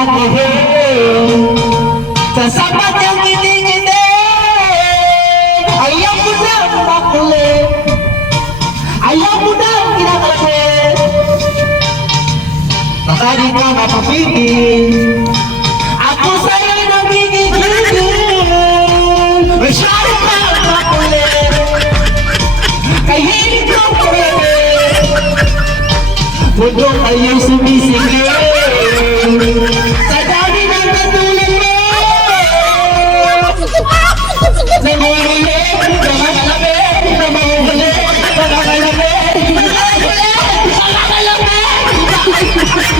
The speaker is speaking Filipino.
lalakihin. Sa sapat yung ngiti-ngiti, ayaw mo na makulit, ayaw mo na kinakalit. Baka di ka mapapigil, ako sa'yo'y nagigigil. Masyado ka makulit, kay hindi ko pumigil. Mundo kayo'y sumisigil, sa dami ng katulad mo. Nanguhuli, nakakalapit, namahuhuli, nakakalapit, nakakalapit, nakakalapit.